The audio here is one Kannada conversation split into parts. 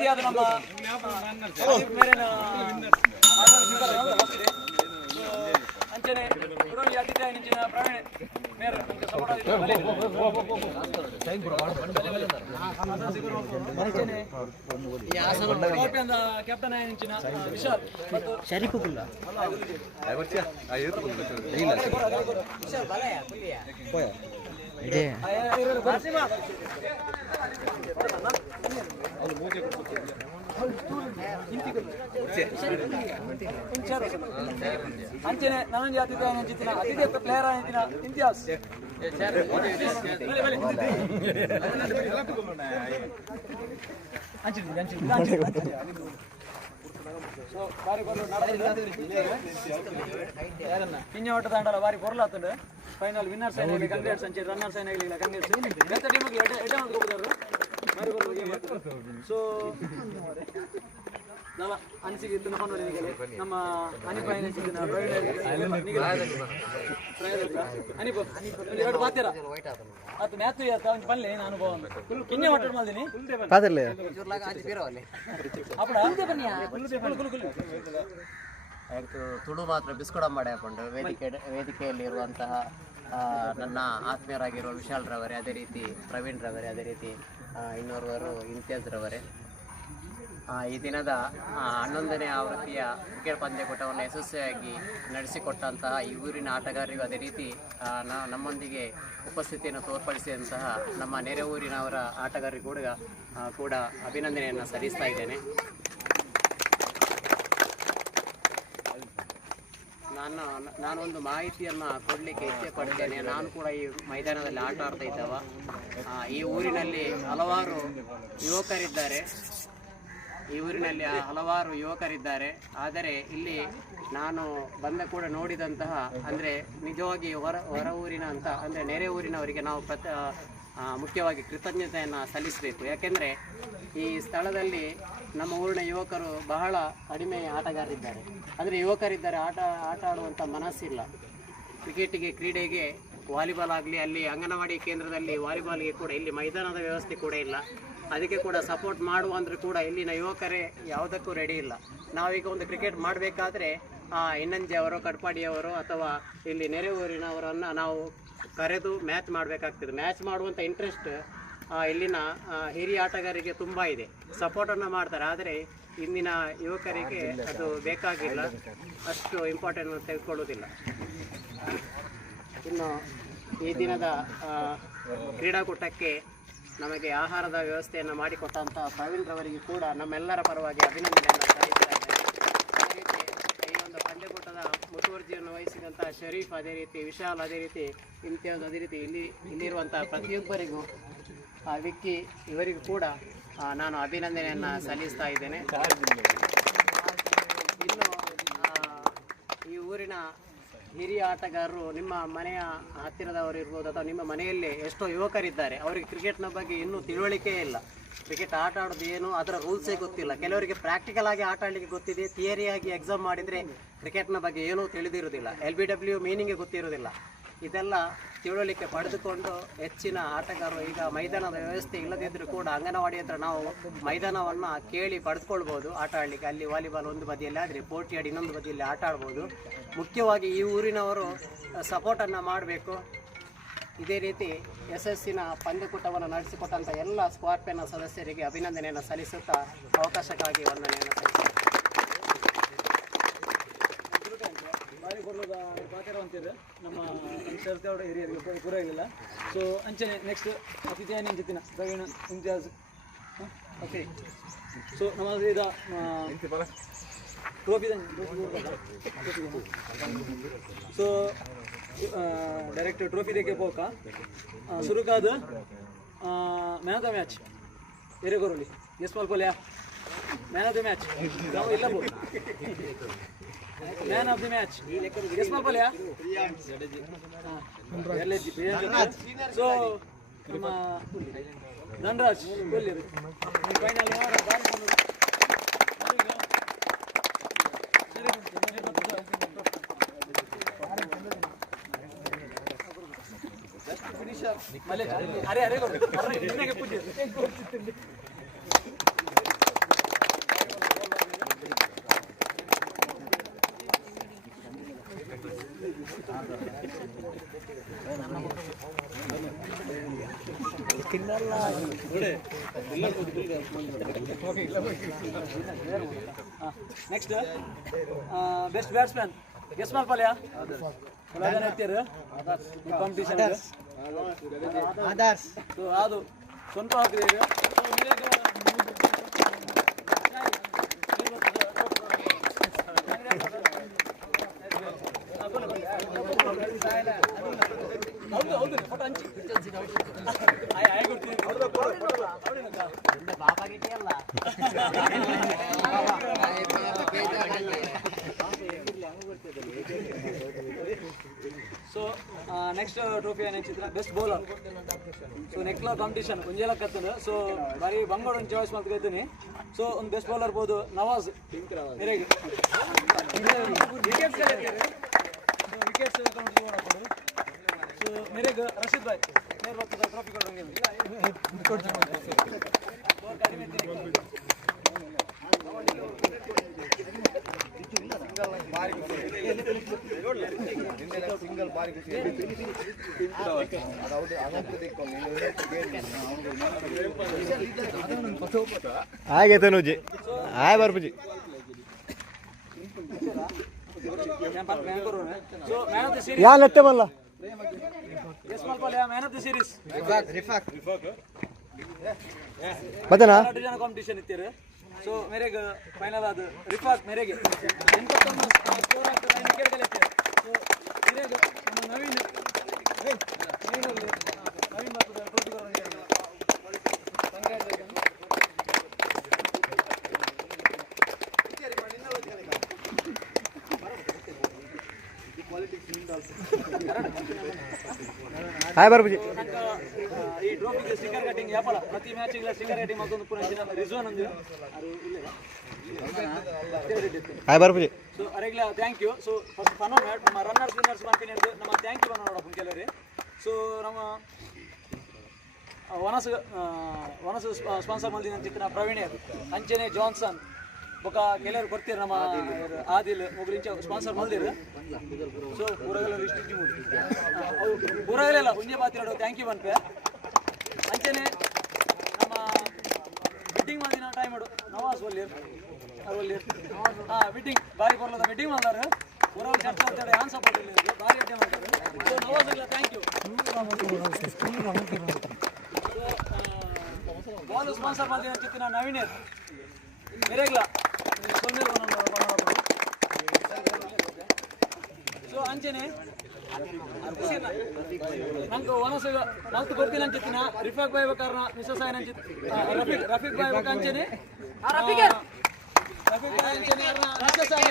ಅತಿಥಿಯಾದ ನಮ್ಮ ಅಂಚನೆ ಗುರುವಿಗೆ ಅತಿಥಿಯಾಗಿ ನಿಂಚಿನ ಪ್ರವೀಣ್ ಮೇರೆ ಕ್ಯಾಪ್ಟನ್ ಆಗಿ ನಿಂಚಿನ ವಿಶಾಲ್ ಮತ್ತು ಶರೀಫುಲ್ಲಾ ಅಂಚನೆ ನನಗೆ ಅತಿಥಿ ನೆಂಚಿನ ಅತಿಥಿ ಪ್ಲೇಯರ್ ಆಗಿನ ಇಂತಿಹಾಸ್ ಪಿಂಜ ಒಟ್ಟು ತಾಂಡಲ್ಲ ಬಾರಿ ಪೊರ್ಲಾತುಂಡು ಫೈನಲ್ ವಿನ್ನರ್ಸ್ ಏನಾಗಲಿ ಕಂಗ್ರೇಟ್ಸ್ ಅಂಚೆ ರನ್ನರ್ಸ್ ಏನಾಗಲಿ ಕಂಗ್ರೇಟ್ಸ್ ಬೇರೆ ಟೀಮಿಗೆ ಎಡೆ ಹೋಗ್ಬಿಡ್ತಾರೆ ಸೊ ನಮ್ಮ ಅನಿಸಿಕೆ ಇತ್ತು ನಮ್ಮ ಅನಿಪಾಯನ ಎರಡು ಬಾತಿರ ಅದು ಮ್ಯಾಥ್ ಒಂದು ಪಲ್ಲೆ ನಾನು ಅನುಭವ ಕಿನ್ನೆ ಹೊಟ್ಟೆ ಮಾಡಿದೀನಿ ತುಳು ಮಾತ್ರ ಬಿಸ್ಕೊಡ ಮಾಡಿ ಹಾಕೊಂಡು ವೇದಿಕೆಯಲ್ಲಿ ಇರುವಂತಹ ನನ್ನ ಆತ್ಮೀಯರಾಗಿರುವ ವಿಶಾಲ್ ರವರೇ, ಅದೇ ರೀತಿ ಪ್ರವೀಣ್ ರವರೇ, ಅದೇ ರೀತಿ ಇನ್ನೋರ್ವರು ಇಂತಿಯಾಜ್ ರವರೇ, ಈ ದಿನದ 11ನೇ ಆವೃತ್ತಿಯ ಕ್ರಿಕೆಟ್ ಪಂದ್ಯಕೂಟವನ್ನು ಯಶಸ್ವಿಯಾಗಿ ನಡೆಸಿಕೊಟ್ಟಂತಹ ಈ ಊರಿನ ಆಟಗಾರರಿಗೂ, ಅದೇ ರೀತಿ ನಮ್ಮೊಂದಿಗೆ ಉಪಸ್ಥಿತಿಯನ್ನು ತೋರ್ಪಡಿಸಿದಂತಹ ನಮ್ಮ ನೆರೆ ಊರಿನವರ ಆಟಗಾರರಿಗೂ ಕೂಡ ಅಭಿನಂದನೆಯನ್ನು ಸಲ್ಲಿಸ್ತಾ ಇದ್ದೇನೆ. ನಾನೊಂದು ಮಾಹಿತಿಯನ್ನು ಕೊಡಲಿಕ್ಕೆ ಇಚ್ಛೆ ಪಡ್ತೇನೆ. ನಾನು ಕೂಡ ಈ ಮೈದಾನದಲ್ಲಿ ಆಟ ಆಡ್ತಾ ಇದ್ದವ. ಈ ಊರಿನಲ್ಲಿ ಹಲವಾರು ಯುವಕರಿದ್ದಾರೆ. ಆದರೆ ಇಲ್ಲಿ ನಾನು ಬಂದ ಕೂಡ ನೋಡಿದಂತಹ ಅಂದರೆ ನಿಜವಾಗಿ ಹೊರ ಊರಿನ ಅಂತ ಅಂದರೆ ನೆರೆ ಊರಿನವರಿಗೆ ನಾವು ಮುಖ್ಯವಾಗಿ ಕೃತಜ್ಞತೆಯನ್ನು ಸಲ್ಲಿಸಬೇಕು. ಯಾಕೆಂದರೆ ಈ ಸ್ಥಳದಲ್ಲಿ ನಮ್ಮ ಊರಿನ ಯುವಕರು ಬಹಳ ಕಡಿಮೆ ಆಟಗಾರರಿದ್ದಾರೆ. ಅಂದರೆ ಯುವಕರಿದ್ದಾರೆ, ಆಟ ಆಡುವಂಥ ಮನಸ್ಸಿಲ್ಲ. ಕ್ರೀಡೆಗೆ ವಾಲಿಬಾಲ್ ಆಗಲಿ, ಅಲ್ಲಿ ಅಂಗನವಾಡಿ ಕೇಂದ್ರದಲ್ಲಿ ವಾಲಿಬಾಲ್ಗೆ ಕೂಡ ಇಲ್ಲಿ ಮೈದಾನದ ವ್ಯವಸ್ಥೆ ಕೂಡ ಇಲ್ಲ. ಅದಕ್ಕೆ ಕೂಡ ಸಪೋರ್ಟ್ ಮಾಡುವಂದ್ರೆ ಕೂಡ ಇಲ್ಲಿನ ಯುವಕರೇ ಯಾವುದಕ್ಕೂ ರೆಡಿ ಇಲ್ಲ. ನಾವೀಗ ಒಂದು ಕ್ರಿಕೆಟ್ ಮಾಡಬೇಕಾದ್ರೆ ಇನ್ನಂಜೆ ಅವರು, ಕಡ್ಪಾಡಿಯವರು ಅಥವಾ ಇಲ್ಲಿ ನೆರೆ ಊರಿನವರನ್ನು ನಾವು ಕರೆದು ಮ್ಯಾಚ್ ಮಾಡಬೇಕಾಗ್ತದೆ. ಮ್ಯಾಚ್ ಮಾಡುವಂಥ ಇಂಟ್ರೆಸ್ಟ್ ಇಲ್ಲಿನ ಹಿರಿಯ ಆಟಗಾರರಿಗೆ ತುಂಬ ಇದೆ, ಸಪೋರ್ಟನ್ನು ಮಾಡ್ತಾರೆ. ಆದರೆ ಇಂದಿನ ಯುವಕರಿಗೆ ಅದು ಬೇಕಾಗಿಲ್ಲ, ಅಷ್ಟು ಇಂಪಾರ್ಟೆಂಟ್ ತೆಗೆದುಕೊಳ್ಳೋದಿಲ್ಲ. ಇನ್ನು ಈ ದಿನದ ಕ್ರೀಡಾಕೂಟಕ್ಕೆ ನಮಗೆ ಆಹಾರದ ವ್ಯವಸ್ಥೆಯನ್ನು ಮಾಡಿಕೊಟ್ಟಂಥ ಪ್ರವೀಣ್ ರವರಿಗೆ ಕೂಡ ನಮ್ಮೆಲ್ಲರ ಪರವಾಗಿ ಅಭಿನಂದನೆಯನ್ನು ಸಲ್ಲಿಸ್ತಾ ಇದ್ದೇನೆ. ಅದೇ ರೀತಿ ಈ ಒಂದು ಪಂದ್ಯಕೂಟದ ಮುತುವರ್ಜಿಯನ್ನು ವಹಿಸಿದಂಥ ಶರೀಫ್, ಅದೇ ರೀತಿ ವಿಶಾಲ್, ಅದೇ ರೀತಿ ಇಂತಿಯಾಜ್, ಅದೇ ರೀತಿ ಇಲ್ಲಿರುವಂಥ ಪ್ರತಿಯೊಬ್ಬರಿಗೂ ವಿಕ್ಕಿ, ಇವರಿಗೂ ಕೂಡ ನಾನು ಅಭಿನಂದನೆಯನ್ನು ಸಲ್ಲಿಸ್ತಾ ಇದ್ದೇನೆ. ಇನ್ನು ಈ ಊರಿನ ಹಿರಿಯ ಆಟಗಾರರು, ನಿಮ್ಮ ಮನೆಯ ಹತ್ತಿರದವರು ಇರ್ಬೋದು ಅಥವಾ ನಿಮ್ಮ ಮನೆಯಲ್ಲೇ ಎಷ್ಟೋ ಯುವಕರಿದ್ದಾರೆ, ಅವರಿಗೆ ಕ್ರಿಕೆಟ್ನ ಬಗ್ಗೆ ಇನ್ನೂ ತಿಳುವಳಿಕೆ ಇಲ್ಲ. ಕ್ರಿಕೆಟ್ ಆಟ ಆಡೋದು ಏನು, ಅದರ ರೂಲ್ಸೇ ಗೊತ್ತಿಲ್ಲ. ಕೆಲವರಿಗೆ ಪ್ರಾಕ್ಟಿಕಲ್ ಆಗಿ ಆಟ ಆಡಲಿಕ್ಕೆ ಗೊತ್ತಿದೆ, ಥಿಯರಿಯಾಗಿ ಎಕ್ಸಾಮ್ ಮಾಡಿದರೆ ಕ್ರಿಕೆಟ್ನ ಬಗ್ಗೆ ಏನೂ ತಿಳಿದಿರುವುದಿಲ್ಲ, LBW ಮೀನಿಂಗೇ ಗೊತ್ತಿರೋದಿಲ್ಲ. ಇದೆಲ್ಲ ತಿಳುವಳಿಕೆ ಪಡೆದುಕೊಂಡು ಹೆಚ್ಚಿನ ಆಟಗಾರರು ಈಗ ಮೈದಾನದ ವ್ಯವಸ್ಥೆ ಇಲ್ಲದಿದ್ದರೂ ಕೂಡ ಅಂಗನವಾಡಿ ಹತ್ರ ನಾವು ಮೈದಾನವನ್ನು ಕೇಳಿ ಪಡೆದುಕೊಳ್ಬೋದು ಆಟ ಆಡಲಿಕ್ಕೆ. ಅಲ್ಲಿ ವಾಲಿಬಾಲ್ ಒಂದು ಬದಿಯಲ್ಲಿ ಆದರೆ ಪೋರ್ಟಿಯಾಡಿ ಇನ್ನೊಂದು ಬದಿಯಲ್ಲಿ ಆಟ ಆಡ್ಬೋದು. ಮುಖ್ಯವಾಗಿ ಈ ಊರಿನವರು ಸಪೋರ್ಟನ್ನು ಮಾಡಬೇಕು. ಇದೇ ರೀತಿ ಯಶಸ್ಸಿನ ಪಂದ್ಯಕೂಟವನ್ನು ನಡೆಸಿಕೊಟ್ಟಂಥ ಎಲ್ಲ ಸ್ಕ್ವಾರ್ಪೆನ್ನ ಸದಸ್ಯರಿಗೆ ಅಭಿನಂದನೆಯನ್ನು ಸಲ್ಲಿಸುತ್ತಾ ಅವಕಾಶಕ್ಕಾಗಿ ವಂದನೆಯನ್ನು ಸಲ್ಲಿಸುತ್ತೇನೆ. ಅಂತಿದ್ರೆ ನಮ್ಮ ಸರ್ಕಾರ ಹಿರಿಯರಿಗೆ ಪೂರ ಇಲ್ಲ. ಸೊ ಅಂಚನೆ ನೆಕ್ಸ್ಟ್ ಅತಿಥಿಯ ನಿಂತಿನ ಪ್ರವೀಣ್ ಇಂತಿಯಾಜ್. ಓಕೆ, ಸೊ ನಮ್ಮದು ಈಗ ಟ್ರೋಫಿ ಸೊ ಡೈರೆಕ್ಟ್ ಟ್ರೋಫಿ देके पोका सुरू का मैन ऑफ द मैच वेरे गोरली यस बॉल बोलिया मैन ऑफ द मैच गाँव ಇಲ್ಲ बोल मैन ऑफ द मैच यस बॉल बोलिया ಸೊ ನಮ್ಮ ಧನರಾಜ್ ಕೊಲ್ಲಿ ಫೈನಲ್ अरे अरे ನೆಕ್ಸ್ಟ್ ಬೆಸ್ಟ್ ಬ್ಯಾಟ್ಸ್ಮನ್ ಗೆಸ್ ಮಾಡ್ಕೊಳ್ಳ ಎತ್ತೀರು ಕಾಂಪಿಟೇಷನ್ ಅದು ಸ್ವಂತ ಹಾಕಿದೆ ಹೌದು ಹೌದು ಫೋಟೋ ಹಂಚಿ ಸೊ ನೆಕ್ಸ್ಟ್ ಟ್ರೋಫಿ ಏನಿತ್ತು best bowler so next competition ಒಂಜೆಲ್ಲ ಕತ್ತದ ಸೊ ಬಾರಿ ಬಂಗೋಡ್ ಒಂದು ಚಾಯ್ಸ್ ಮಾಡ್ಕೊಳ್ತೀನಿ ಸೊ ಒಂದು ಬೆಸ್ಟ್ ಬೌಲರ್ ಬೋದು ನವಾಜ್ ಮೇರೆಗೆ ವಿಕೆಟ್ಸ್ ಸೊ ಮೇರೆಗೆ ರಶೀದ್ ಭಾಯ್ ನೇರ ಬರ್ತದೆ ಟ್ರೋಫಿ ಹಾಗೆ ತನುಜಿ ಹಾಯ್ ಬರ್ಪುಜಿ ಯಾ ಲೆತ್ತೆ ಬಲ್ಲ ಮ್ಯಾನ್ ಆಫ್ ದಿ ಸೀರೀಸ್ ಮತ್ತೇನಾ ಜನ ಕಾಂಪಿಟೇಷನ್ ಇತ್ತೀರಿ ಸೊ ಮೇರೆಗೆ ಫೈನಲ್ ಅದು ರಿಫಾಕ್ ಮೇರೆಗೆ 81 ಸ್ಕೋರ್ ಆಗ್ತದೆ ವಿಕೆಟ್ಗಳು ಇತ್ತು ಸೊ ಮೇರೆಗೆ ನಮ್ಮ ನವೀನ್ ನವೀನ್ ಬರ್ತದೆ ಟ್ರೋಫಿ ಹಾಯ್ ಬರ್ಪುಜಿ ಈ ಟ್ರೋಫಿಗೆ ಸ್ಟಿಕ್ಕರ್ ಕಟಿಂಗ್ ಯಾಪಲ ಪ್ರತಿ ಮ್ಯಾಚಿಗೆ ಸ್ಟಿಕ್ಕರ್ ಕಟಿಂಗ್ ಮತ್ತೊಂದು ಪುನಃ ರಿಜ್ವಾನ್ ಅಂದು ಹಾಯ್ ಬರ್ಪುಜಿ ಸೊ ಅರೆಗ್ಲ ಥ್ಯಾಂಕ್ ಯು ಸೊ ಫಸ್ಟ್ ಫನ್ ನಮ್ಮ ರನ್ನರ್ಸ್ ವಿನ್ನರ್ಸ್ ಕಂಪನಿ ನಮ್ಮ ಥ್ಯಾಂಕ್ ಯು ನೋಡಪ್ಪ ಕೆಲವರಿ ಸೊ ನಮ್ಮ ವನಸ್ ಸ್ಪಾನ್ಸರ್ ಮಾಡಿದ ಚಿತ್ರ ಪ್ರವೀಣ್ ಅಂಚನೆ ಜಾನ್ಸನ್ ಬೊಕ ಕೆಲವರು ಬರ್ತೀರ ನಮ್ಮ ಆದಿಲ್ ಮುಗ್ಲಿಂಚ ಸ್ಪಾನ್ಸರ್ ಮಾಡಿದ್ರು ಸೊ ಪೂರಗಲ ರಿಸ್ಟ್ರಿಕ್ಟ್ ಅವು ಪೂರಗಲೆಲ್ಲ ಮುಂಜೆ ಮಾತಿರೋದು ಥ್ಯಾಂಕ್ ಯು ಬಂತೆ ಅಂಚನೆ ನಮ್ಮ ಮೀಟಿಂಗ್ ಮಾಡಿನ ಟೈಮ್ ಮಾಡು ನವಾಜ್ ಒಲ್ಲಿರ್ ಮೀಟಿಂಗ್ ಬಾರಿ ಬರ್ಲದ ಮೀಟಿಂಗ್ ಮಾಡ್ತಾರೆ ಪೂರ ಚರ್ಚೆ ಮಾಡ್ತಾರೆ ಆನ್ ಸಪೋರ್ಟ್ ಇಲ್ಲ ಬಾರಿ ಅಡ್ಡೆ ಮಾಡ್ತಾರೆ ಸೊ ನವಾಜ್ ಇಲ್ಲ ಥ್ಯಾಂಕ್ ಯು ಬಾಲ್ ಸ್ಪಾನ್ಸರ್ ಮಾಡಿದ ಚಿತ್ರ ನವೀನ್ ಮೇರೆಗ್ಲ ಸೊ ಅಂಚನೆ ನಂಗೆ ಒನಸ ನಾಲ್ಕು ಗೊತ್ತಿಲ್ಲ ಅಂಚಿತ್ತಿನ ರಿಫಾಕ್ ಬಾಯ್ ಬೇಕಾರಣ ಮಿಸಸ್ ಆಯ್ನ ರಫೀಕ್ ಬಾಯ್ ಬೇಕಾ ಅಂಚನೆ ರಫೀಕ್ ಬಾಯ್ ಅಂಚನೆ ಮಿಸಸ್ ಆಯ್ನ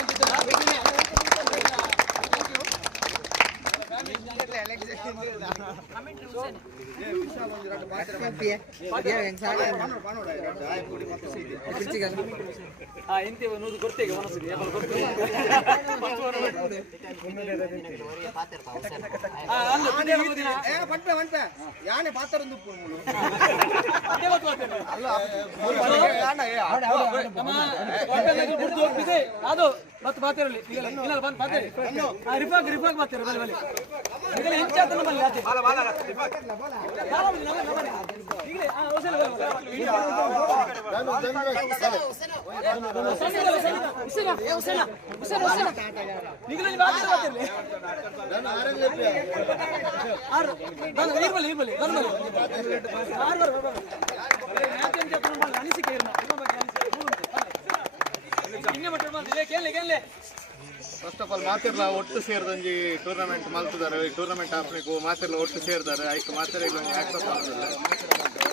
ಇಂತಿವ ನೂದು ಗೊತ್ತೇಗೆ ಮನಸ್ಸಿಗೆ ಯಾನೆ ಪಾತ್ರ ಅದು ಮತ್ತೆ ಬಾತಿರಲಿ ಬಂದು ಬಾತಿರಿ ರಿಫಾಕ್ ಬಾತಿರ ಬಲಿ ಬಲಿ ಈಗ ಹೆಚ್ಚಾದ ನಮ್ಮಲ್ಲಿ ಯಾಕೆ ಅನಿಸಿಕೆ ಫಸ್ಟ್ ಆಫ್ ಆಲ್ ಮಾತಿರ್ಲ ಒಟ್ಟು ಸೇರಿದಂಜಿ ಟೂರ್ನಮೆಂಟ್ ಮಲ್ತಿದ್ದಾರೆ ಈ ಟೂರ್ನಮೆಂಟ್ ಆಪ್ನಿಗೂ ಮಾತಿರ್ಲ ಒಟ್ಟು ಸೇರಿದ್ದಾರೆ ಆಯ್ತು ಮಾತಿರ ಇಲ್ಲ ಆಕ್ಸೆಪ್ಟ್ ಮಾಡೋದಿಲ್ಲ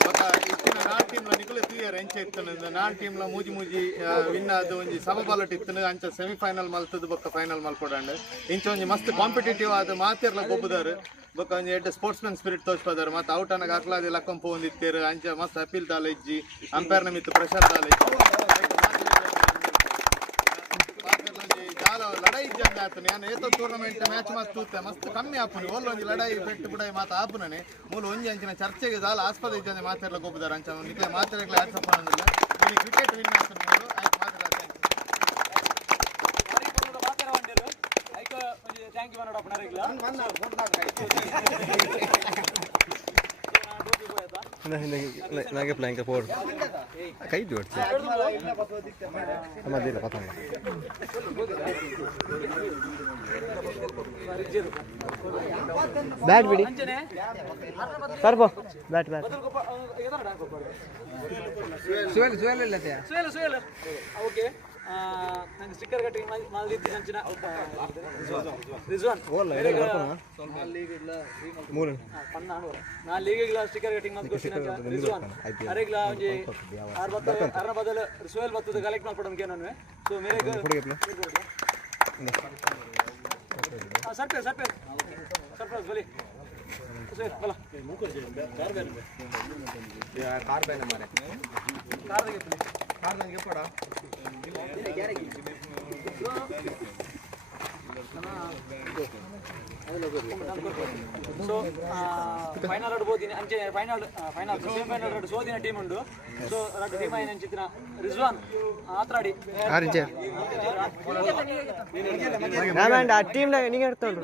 ಮತ್ತೆ ಇತ್ತಿನ ನಾಲ್ ಟೀಮ್ಲ ನಿಕುಲೆ ಕ್ಲಿಯರ್ ಎಂಚ ಇತ್ತು ನಾಲ್ ಟೀಮ್ಲ ಮೂಜಿ ವಿನ್ ಆದ ಒಂಜಿ ಸಬಬಾಲಟ್ ಇತ್ತು ಅಂಚ ಸೆಮಿಫೈನಲ್ ಮಲ್ತದ್ದು ಬೊಕ್ಕ ಫೈನಲ್ ಮಲ್ಕೊಡಂಡು ಇಂಚ ಒಂಜಿ ಮಸ್ತ್ ಕಾಂಪಿಟೇಟಿವ್ ಆದ ಮಾತಿರ್ಲ ಗೊಬ್ಬುದಾರು ಬೊಕ್ಕ ಒಂಜಿ ಎಡ್ಡೆ ಸ್ಪೋರ್ಟ್ಸ್ ಮೆನ್ ಸ್ಪಿರಿಟ್ ತೋರಿಸ್ಪದಾರು ಮತ್ತೆ ಔಟ್ ಅನ್ನ ಹಾಕ್ಲಾದಿ ಲಕ್ಕಂಪು ಒಂದಿತ್ತೇರು ಅಂಚ ಮಸ್ತ್ ಅಪೀಲ್ ದಾಲ ಇಜ್ಜಿ ಅಂಪೈರ್ನ ಮಿತ್ತು ಪ್ರೆಷರ್ ದಾಲ ಲಡಾಯಿ ಜಂಗ ಆತನೆ ನಾನು ಏತೋ ಟೂರ್ನಮೆಂಟ್ ಮ್ಯಾಚ್ ಮಾತು ತೂತೆ ಮಸ್ತ್ ಕಮ್ಮಿ ಆಪುನಿ ಓಲ್ ಒಂಜಿ ಲಡಾಯಿ ಪೆಟ್ಟು ಬಿಡಾಯಿ ಮಾತು ಆಪುನನೆ ಮೂಲ ಒಂಜಿ ಅಂಚಿನ ಚರ್ಚೆಗೆ ದಾಲ ಆಸ್ಪದ ಇದ್ದಂತೆ ಮಾತಾಡಲ ಗೊಬ್ಬದಾರ ಅಂಚ ನಿಕ್ಲೆ ಮಾತಾಡಕ್ಲೆ ಆಕ್ಸೆಪ್ಟ್ ಮಾಡೋದಿಲ್ಲ ಇಲ್ಲಿ ಕ್ರಿಕೆಟ್ ವಿನ್ ಆಗ್ತಾನೆ ಮೂರು ಆಯ್ತು ಮಾತಾಡ ಥ್ಯಾಂಕ್ ಯು ನೋಡ ಪುನರ್ ಇಲ್ಲ ನನಗೆ ಪ್ಲಾಂಕ್ ಪೋಡು ಕೈ ಜೋಡಿಸಿ ಮಧ್ಯ ಪತಂಗ ಬ್ಯಾಟ್ ಬಿಡಿ ಸರ್ ಬೋ ಬ್ಯಾಟ್ ಬ್ಯಾಟ್ ಸುಯಲ್ ಓಕೆ ನಂಗೆ ಸ್ಟಿಕ್ಕರ್ ಕಟ್ಟಿಂಗ್ ಮಾಡಿದ್ದೆ ಅಂಚಿನ ರಿಜ್ವಾನ್ ಮೂರು ನಾ ಲೀಗಿಗ್ಲ ಸ್ಟಿಕ್ಕರ್ ಕಟ್ಟಿಂಗ್ ಮಾಡಿ ಕೊಡ್ತೀನಿ ರಿಜ್ವಾನ್ ಅರೆಗ್ಲ ಒಂಜಿ ಅರ್ನ ಬದಲು ಸುಯಲ್ ಬತ್ತದ ಕಲೆಕ್ಟ್ ಮಾಡ್ಕೊಡೋಕೆ ನಾನು ಸೊ ಮೇರೆಗೆ ಸರ್ಪೇಸ್ ಬಲಿ ಸುಯಲ್ ಬಲ ಕಾರ್ದಂಗೆ ಪಡ ಸೊ ಫೈನಲ್ ಆಡ್ಬೋದಿನ ಅಂಚೆ ಫೈನಲ್ ಸೇಮ್ ಫೈನಲ್ ಸೋದಿನ ಟೀಮ್ ಉಂಡು ಸೊ ಎರಡು ಟೀಮ್ ಆಯ್ನ ಅಂಚಿತ್ತಿನ ರಿಜ್ವಾನ್ ಆತ್ರಾಡಿ ನಾವೇಂಡ ಆ ಟೀಮ್ನಾಗ ನೀನು ಇರ್ತಾವ್ರು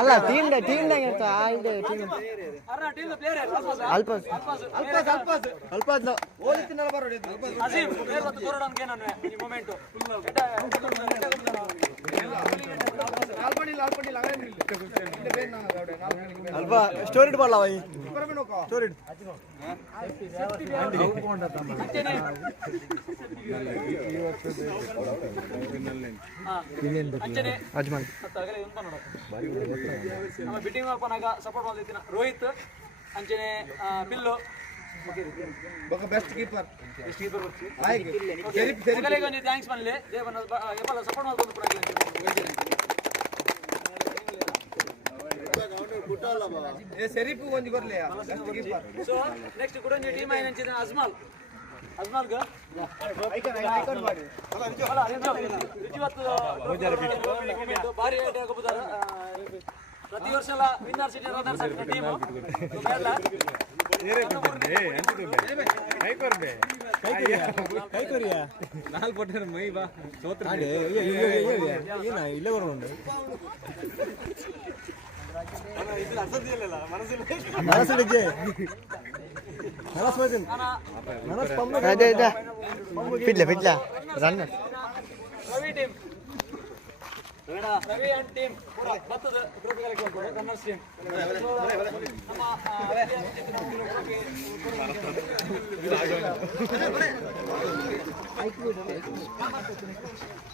ಅಲ್ಲ ಟೀಮ್ನಾಗ ಇರ್ತಾವ ಅರ್ನ ಟೀಮ್ ಪ್ಲೇಯರ್ ಅಲ್ಪ ಓದಿತ್ತಿನಲ್ಲ ಬರೋಡಿ ಅಜೀಮ್ ಪ್ಲೇಯರ್ ಮತ್ತು ತೋರಡನ್ಗೆ ನಾನು ಈ ಮೊಮೆಂಟ್ ಅಲ್ಪ ಸ್ಟೋರಿ ಮಾಡಲ್ಲ ಸ್ಟೋರಿ ಅಜ್ಮಲ್ ಬಿಟ್ಟಿಂಗ್ ಮಾಡ್ಕೊಂಡಾಗ ಸಪೋರ್ಟ್ ಮಾಡ್ತಿನ ರೋಹಿತ್ ಅಂಚನೆ ಬಿಲ್ಲು ಬೆಸ್ಟ್ ಕೀಪರ್ ಒಂಜಿ ಥ್ಯಾಂಕ್ಸ್ ಮನ್ಲಿ ಎಪ್ಪಲ್ಲ ಸಪೋರ್ಟ್ ಮಾಡ್ಕೊಂಡು ಸೆರಿಪು ಒಂಜಿ ಕೊರ್ಲೆ ಸೊ ನೆಕ್ಸ್ಟ್ ಕುಡೊಂಜಿ ಟೀಮ್ ಆಯ್ನ ಅಂಚಿದ ಅಜ್ಮಲ್ ಭಾರಿ ಪ್ರತಿ ವರ್ಷ ಎಲ್ಲ ವಿನ್ನರ್ ಸಿಟಿ ರನ್ನರ್ಸ್ ಆಗ್ತದೆ ಟೀಮು ಇಲ್ಲೇ ಬರೋಣ ಫಿಟ್ಲ runner Ravi team Ravi and team ಪೂರ ಬತ್ತದ ಟ್ರೋಫಿ ಕಲೆಕ್ಟ್ ಮಾಡ್ಕೊಂಡು ರನ್ನರ್ಸ್ ಟೀಮ್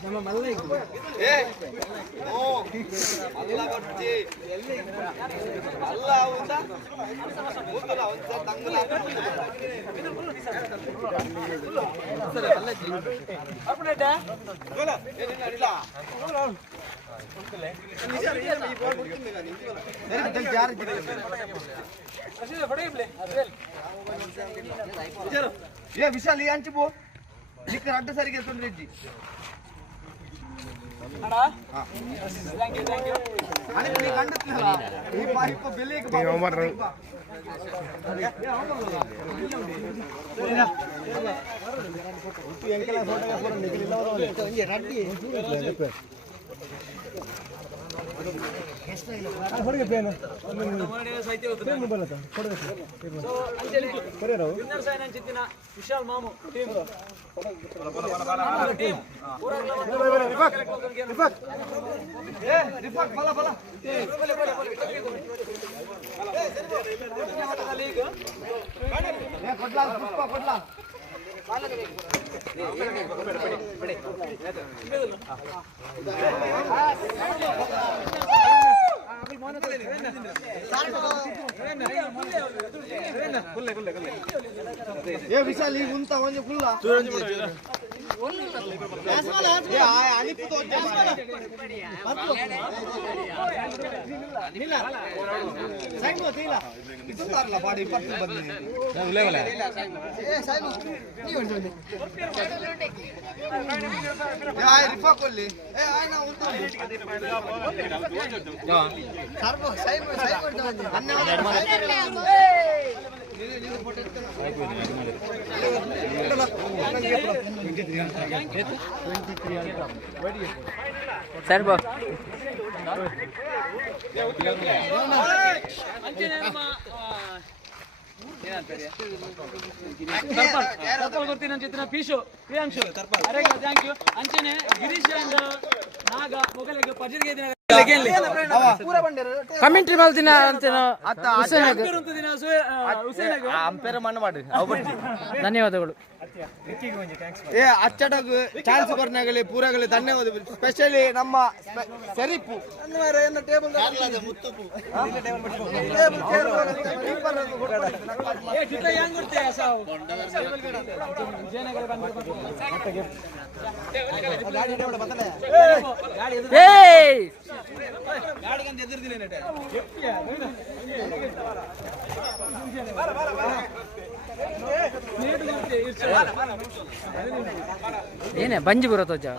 ನಮ್ಮ ಮಲ್ಲ ಏ ವಿಶಾಲ್ ಈ ಅಂಚು ಪೋ ನಿಕ್ಕ ಅಡ್ಡ ಸರಿಗೆ ತೊಂದ್ರೆಜ್ಜಿ ಥ್ಯಾಂಕ್ ಯು ಅನಿಲ್ ನೀ ಕಂಡತ್ನಲ್ಲ ಈ ಪಾಯಿಪ ಬೆಲೆಗೆ ಬಾ ವಿಶಾಲ್ ಮಾಮು ಟೀಮ್ ಕೊಡ್ಲಾ ಪುಷ್ಪ ಕೊಡ್ಲಾ ఏ విశాల్ ఈ ఉంత కొంచెం కుల్ల అనిపుతో ಬಾಡಿ ಪತ್ತು ಬಂದಿದೆ ರಿಫಾ ಕೊಲ್ಲಿ ಸರ್ ಬಾ ಅಂಚೆನೆ ನಮ್ಮ ಸರ್ಪಲ್ ಗೊತ್ತಿನ ಚಿತ್ರ ಪೀಶು ಪ್ರಿಯಾಂಶು ಅರೆ ಥ್ಯಾಂಕ್ ಯು ಅಂಚೆನೆ ಗಿರೀಶ್ ಅಂಡ್ ನಾಗ ಮೊಗಲಿಗೆ ಪಜಿರ್ಗೆ ದಿನ ಕಮೆಂಟ್ರಿ ಮಾಡ್ತೀನಿ ಅಂತ ಅಂಪೇರ ಮಣ್ಣು ಮಾಡಿ ಧನ್ಯವಾದಗಳು ಏ ಅಚ್ಚಟಗ್ ಚಾನ್ಸ್ ಬರ್ನಾಗಲಿ ಪೂರಾಗಲಿ ಧನ್ಯವಾದ ಸ್ಪೆಷಲಿ ನಮ್ಮ ಸರಿಪು ಟೇಬಲ್ ಏನೇ ಬಂಜಿ ಬರತ್ತೋ ಜಾ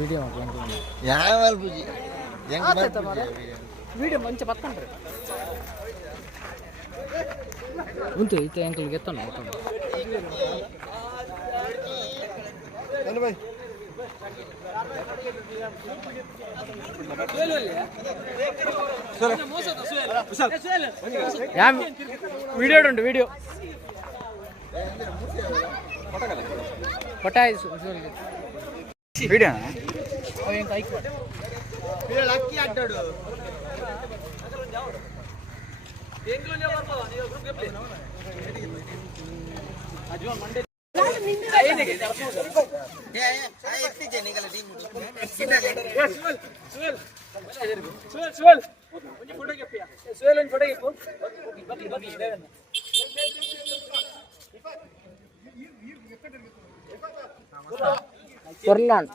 ವಿಡಿಯೋ ವಿಡಿಯೋ ಮಂಚ ಪತ್ಕೊಂಡ್ರೆ ಉಂಟು ಈತ ಅಂಕಲ್ಗೆ ಎತ್ತೋಣ ವಿಡಿಯೋ ಉಂಟು ವಿಡಿಯೋ ಪಟಾಯಿ ವಿಡಿಯೋ ಅಕ್ಕಿ ಅಡ್ಡಾಡು ಕೊರ್ಲಾನ್